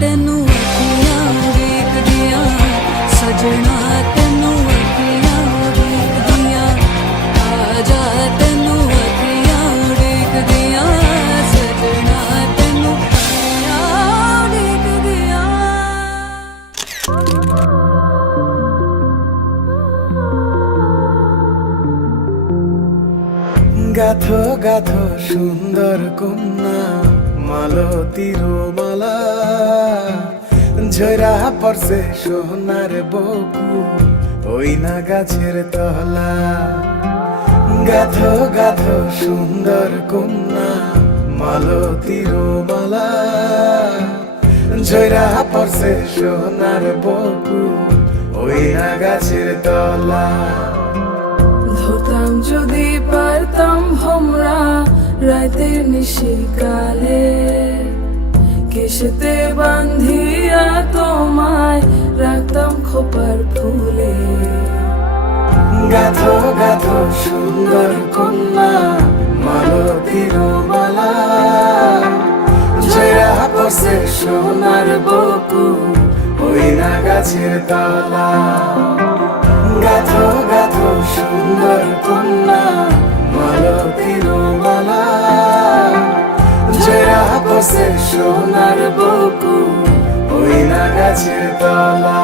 तेनू अखियां देखदियां सजना तेनू अखियां देखदियां आजा तेनू अखियां देखदियां सजना तेनू अखियां देखदियां। গাথো গাথো সুন্দর কন্যা মালতীর মালা ঝরা পড়ছে সোনার বকু ওই না গাছের তলা। গাথো গাথো সুন্দর কন্যা মালতীর মালা ঝরা পড়ছে সোনার বকু ওই না গাছের তলা। ধরতাম যদি পারতাম ভোমরা রাতের নিশিকালে কেশেতে বান্ধিয়া তোমায় রাখতাম খোপার ফুলে। গাথো গাথো সুন্দর কন্যা মালতীর মালা ঝরা পড়ছে সোনার বকু ওই না গাছের তলা। গাথো গাথো সুন্দর কন্যা মালতীর মালা ঝরা পড়ছে সোনার বকু ওই না গাছের তলা।